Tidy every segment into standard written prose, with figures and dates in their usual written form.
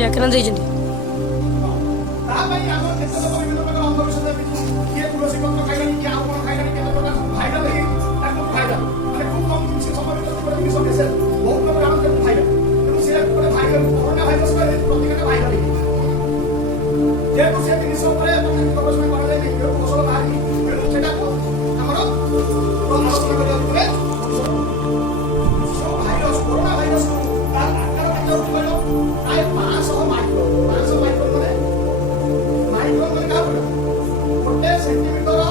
व्याख्यान ଦେଇଛନ୍ତି। ସେଣ୍ଟିମିଟର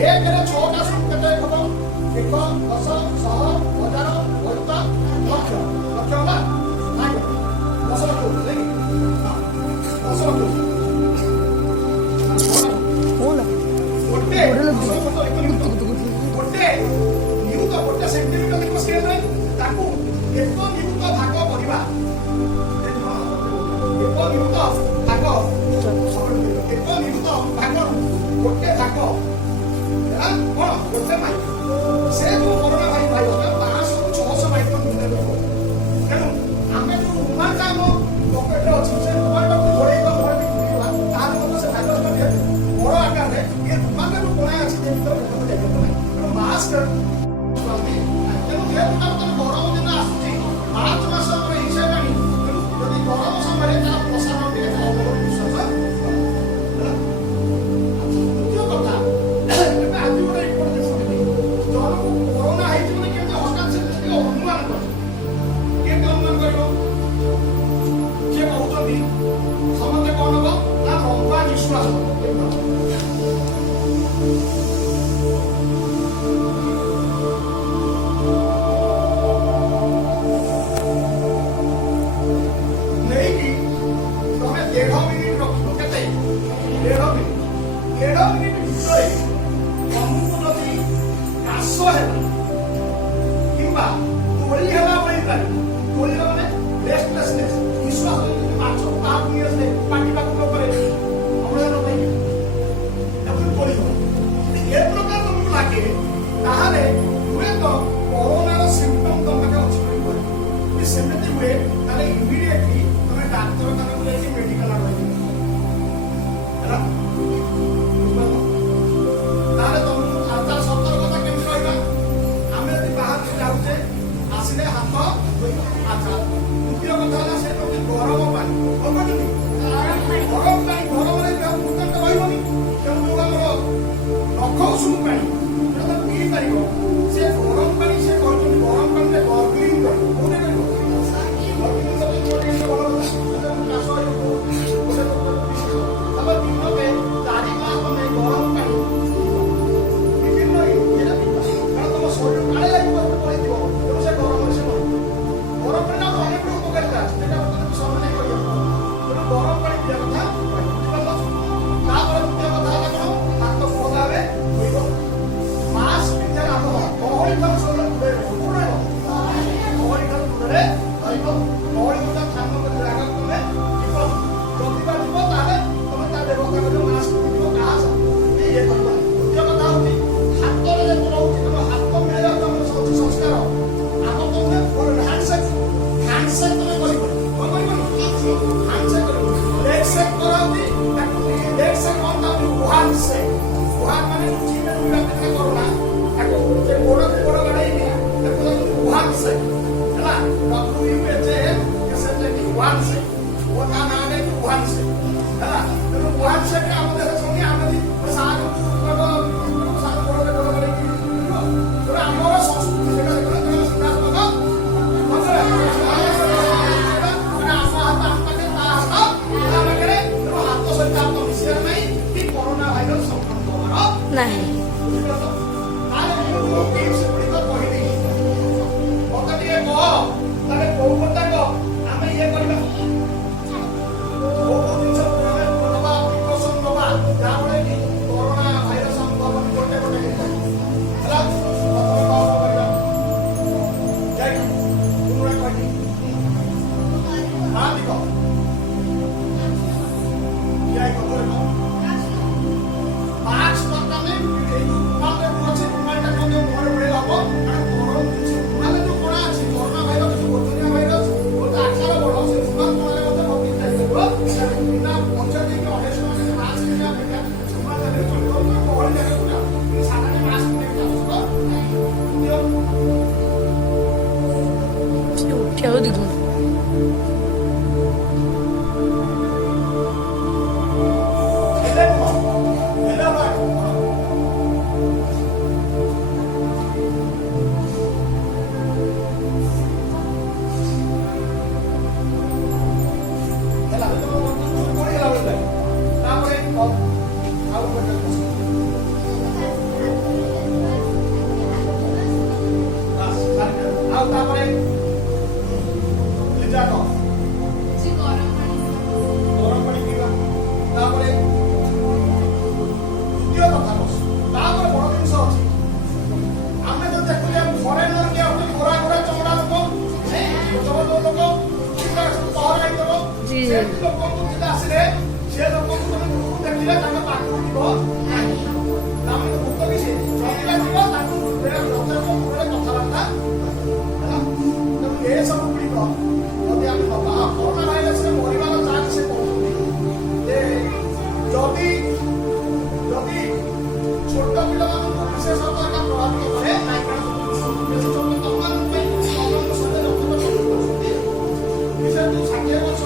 1 ରେ 6ଟା ଶୂନ କେତେ ହବ? 1 10 100 1000 1000 ଲକ୍ଷ ଲକ୍ଷ ହେଲା ନାଇଁ 10 ଲକ୍ଷ ନାଇଁ 10 ଲକ୍ଷ କୋଲା ଗୋଟେ ଗୋଟେ ସେଣ୍ଟିମିଟର ଦେଖିବ ସ୍କେଲରେ ତାକୁ 1 ନିୟୁତ ଭାଗ କରିବା 1 ନିୟୁତ ଭାଗ 1 ନିୟୁତ ଭାଗ ଗୋଟେ ଭାଗ ହେଲା କଣ ଗୋଟେ ମାଇକ୍ରୋ ସେ ଯୋଉ କରୋନା ଭାଇରସ 500 ରୁ 600 ମାଇକ୍ରୋନ ଭିତରେ ରହିବ ତେଣୁ ଆମେ ଯୋଉ ରୁମାଲଟା ଆମ ପକେଟରେ ଅଛି ସେ ରୁମାଲଟାକୁ ଘୋଡ଼େଇବା ଘୋଡ଼େଇ ପିଇବା ତାହେଲେ ମଧ୍ୟ ସେ ଭାଇରସଟା ବଡ଼ ଆକାରରେ ଏ ରୁମାଲରେ ଯୋଉ କଣା ଅଛି ସେ ଭିତରେ ଭିତରକୁ ଯାଇପାରିବ ନାହିଁ ତେଣୁ ମାସ୍କ ତେଣୁ ଯେହେତୁ ତାର ଗରମ ଦିନ ଆସୁଛି ମାର୍ଚ୍ଚ ମାସ ଆମର ହେଇସାରିଲାଣି ତେଣୁ ଯଦି ଗରମ ସମୟରେ ତାର ପ୍ରସାରଣ ଟିକେ କମ ହେବ ବିଶ୍ୱାସ ଦ୍ୱିତୀୟ କଥା ଏବେ ଆଜି ଗୋଟେ ରିପୋର୍ଟ ଦେଖୁଥିଲି ଜଣକୁ କରୋନା ହେଇଛି ବୋଲି କେମିତି ହଠାତ୍ ସେ ଟିକେ ଅନୁମାନ କରିବ କେମିତି ଅନୁମାନ କରିବ କିଏ କହୁଛନ୍ତି ସମସ୍ତେ କଣ ହବ ନା ଲମ୍ବା ନିଶ୍ୱାସ ହବ ତାହେଲେ ହୁଏତ କରୋନାର ସିମ୍ପଟମ ତମ ପାଖେ ଅଛି ବୋଲି ସେମିତି ହୁଏ ତାହେଲେ ଇମିଡିଏଟଲି ତମେ ଡାକ୍ତରଖାନାକୁ ଯାଇକି ମେଡିକାଲ ରହିବ ହେଲା ତାହେଲେ ତମକୁ ତାର ସତର୍କତା କେମିତି ରହିବା ଆମେ ଯଦି ବାହାରକୁ ଯାଉଛେ ଆସିଲେ ହାତ ଆଚ୍ଛା ଦ୍ୱିତୀୟ କଥା ହେଲା ସେ ଯଦି ଗରମ ପାଣି କଣ କରୁଛନ୍ତି ଗରମ ପାଣି ଗରମରେ ଭୂତାଣୁ ରହିବନି ତେଣୁ ଯୋଉ ଆମର ନଖ ଉଷୁମ ପାଣି ପିଇ ପାରିବ ସେ ଗରମ ପାଣି ସେ କହିଛନ୍ତି ଗରମ ପାଣିରେ ଗର୍ଗଲିଂ କରିବ କୋଉଠି କରିବ ଚାଷ ତାପରେ ଦିନକେ 4 ଗ୍ଲାସ ତମେ ଗରମ ପାଣି ବିଭିନ୍ନ ଇଏରେ ପିଇବା କାରଣ ତମ ଶରୀର କାଳେ ଲାଗିବ ପଳେଇଥିବ ତେଣୁ ସେ ଗରମରେ ସେ ମରିବ ଗରମ ପାଣି ଆଉ ଅନେକ ଉପକାରିତା ଅଛି ସେଟା ବର୍ତ୍ତମାନ ସମୟ ନେଇ କହିବ ତେଣୁ ଗରମ ପାଣି ପିଇବା କଥା ବୁଝିପାରିଲ ତାପରେ ଦ୍ୱିତୀୟ କଥା ହେଲା କଣ ହାତ ଭଲ ଭାବେ ଧୋଇବ ମାସ୍କ ପିନ୍ଧିବା ଲାଭ ଗହଳି ଠାରୁ ସବୁବେଳେ ଦୂରରେ ରହିବ କୋଉଠି ରହିବ ଗହଳି ଠାରୁ ଦୂରରେ ରହିବ ଗହଳି କଥା ଧ୍ୟାନ କରି ଜାଗାକୁ ତମେ ଯିବ ଯଦି ବା ଯିବ ତାହେଲେ ତମେ ତା ବ୍ୟବସ୍ଥା କରିବ ମାସ୍କ ପିନ୍ଧିବ କାହା ଇଏ କରିବ ଦ୍ୱିତୀୟ କଥା ହଉଛି ହାତରେ ଯେତେ ରହୁଛି ତମ ହାତ ମିଳେଇବା ତମର ହେଉଛି ସଂସ୍କାର ଆଗ ତମେ ହ୍ୟାଣ୍ଡସେକ୍ ତମେ କରିବ କଣ କରିବନି ହ୍ୟାଣ୍ଡସେକ୍ କରିବ ଲେଗ୍ ସେକ୍ କରାଉଛି ତାକୁ ଲେଗ୍ ସେକ୍ କଣ ତାକୁ ୱାନ୍ ସେକ୍ ୱାନ୍ ମାନେ ଚୀନରେ ବ୍ୟାପିତ କରୋନା ତାକୁ ସେ ଗୋଡ଼ ବାଡ଼େଇକି ତାକୁ ୱାନ୍ ସେକ୍ ହେଲା WHANSEC ୱାନ୍ ସେକ୍ ଓ ତା ନାଁ ନେଇକି ୱାନ୍ ସେକ୍ ହେଲା ତେଣୁ ୱାନ୍ ସେକ୍ ଆମ ଦେଶ ଶୁଣି ଆମେ ସାର ଗୋଡ଼ରେ ଗୋଡ଼ ବାଡ଼େଇକି ଆମର ସଂସ୍କୃତି ସେଟା ଦେଖ ସିଧାସଳଖ ହାତ ସହିତ ହାତ ମିଶିବାର ନାହିଁ କି କରୋନା ଭାଇରସ ସଂକ୍ରମଣ ହେବାର ନାହିଁ ତାହେଲେ ମୁଁ ଯୋଉ ଟିପ୍ସ ଗୁଡ଼ିକ କହିଲି ମତେ ଟିକେ କହ ତାହେଲେ କୋଉ କଥା କହ ଆମେ ଇଏ କରିବା କୋଉ ଜିନିଷ ଆମେ ନବା ପ୍ରିକସନ ନବା ଯାହାଫଳରେ କି କରୋନା ଭାଇରସ ସଂକ୍ରମଣ ଗୋଟେ ହେଇଥାଏ ହେଲା ପ୍ରଥମେ କଣ କରିବା ଯାଇ ପୁରୁଣା କହିଲି ହଁ ଦେଖ ଯାଇ କଥା ମାସ୍କ ପ୍ରଥମେ ଏଇ ରୁମାଲରେ ଅଛି ରୁମାଲଟା ମଧ୍ୟ ମୁହଁରେ ବୁଲେଇ ହବ କାରଣ ଗରମ ଜିନିଷ ରୁମାଲରେ ଯୋଉ କଣା ଅଛି କରୋନା ଭାଇରସ ଯୋଉ ଗୋଟନିଆ ଭାଇରସ ଗୋଟେ ଆକାର ବଡ଼ ସେ ରୁମାଲ କଣାରେ ମଧ୍ୟ ଭର୍ତ୍ତି ଯାଇପାରିବ ବିନା 25 କି 28 ଟଙ୍କା ମାସ୍କ କିଣିବା ଅପେକ୍ଷା ରୁମାଲ ଜାଗାରେ ଚଳିବ ଗହଳି ଜାଗାକୁ ଯାଅ କିନ୍ତୁ ସାଧାରଣ ମାସ୍କ ନେଇକି ଆସୁଛ ଉଠିବାକୁ ଦିଗୁଣ ଆଉ ତାପରେ ଲିଜା କହ ଗରମ ପାଣି ପିଇବା ତାପରେ ଦ୍ୱିତୀୟ କଥା ବସ ତାପରେ ବଡ ଜିନିଷ ଅଛି ଆମେ ଯଦି ଦେଖୁଛେ ଫରେନର କିଏ ଗୋଟେ ଗୋରା ଗୋରା ଚମଡ଼ା ଲୋକ ଲୋକ ପହରା ହେଇଥିବ ଜି ସେ ଲୋକଙ୍କୁ ଯଦି ଆସିଲେ ସେ ଲୋକଙ୍କୁ ତମେ ଦେଖିଲେ ତାଙ୍କ ପାଖକୁ ଯିବ ନାହିଁ ତାମାନେ ଭୂତ ବି ସେ ଯଦି ଯିବ ତାକୁ କଥାବାର୍ତ୍ତା ଏ ସବୁ ଗୁଡ଼ିକ ଯଦି ଆମେ ନବା କରୋନା ଭାଇରସରେ ମରିବାର ଚାନ୍ସ ସେ କହୁଛନ୍ତି ଯେ ଯଦି ଯଦି ଛୋଟ ପିଲାମାନଙ୍କୁ ବିଶେଷତଃ ଏଟା ପ୍ରଭାବିତ କରେ ଷାଠିଏ ବର୍ଷ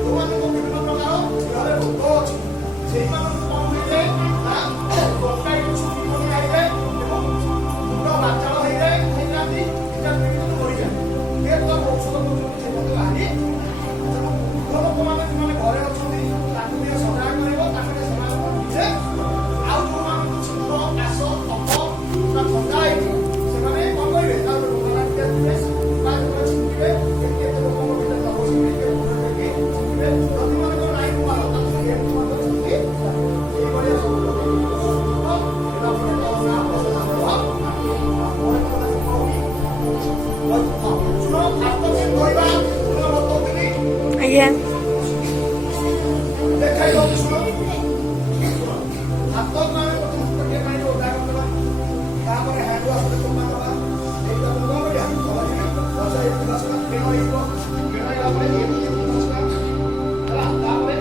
ଯୋଉମାନଙ୍କୁ ବିଭିନ୍ନ ପ୍ରକାର ଦେହରେ ରୋଗ ଅଛି ସେଇମାନଙ୍କୁ କଣ ହୋଇଯାଏ ନା ଖାଇବେ ଏବଂ ମୁଣ୍ଡ ବାଚାଳ ହେଇଯାଏ ହେଇଯାନ୍ତି ଔଷଧ ବାହାରି ଲୋକମାନେ ଯୋଉମାନେ ଘରେ ଅଛନ୍ତି ତାଙ୍କୁ ଟିକେ ସଜାଗ କରିବ ତାଙ୍କୁ ଟିକେ ସମାଜ କରିବେ ଆଉ ଯୋଉମାନଙ୍କୁ ଛିଙ୍କ କାଶ କଫ ବା ଥଣ୍ଡା ହେଇଥିବ ସେମାନେ କଣ କରିବେ ତାପରେ ଛିଙ୍କିବେ ଛିଙ୍କିବେ କେତେ ଲୋକଙ୍କ ଭିତରେ ଛିଙ୍କିବେ ଯଦି ମାନଙ୍କର ନାଇଁ କୁମାର ତାଙ୍କୁ ଏଇଭଳିଆ ସବୁ ଆଜ୍ଞା ତାପରେ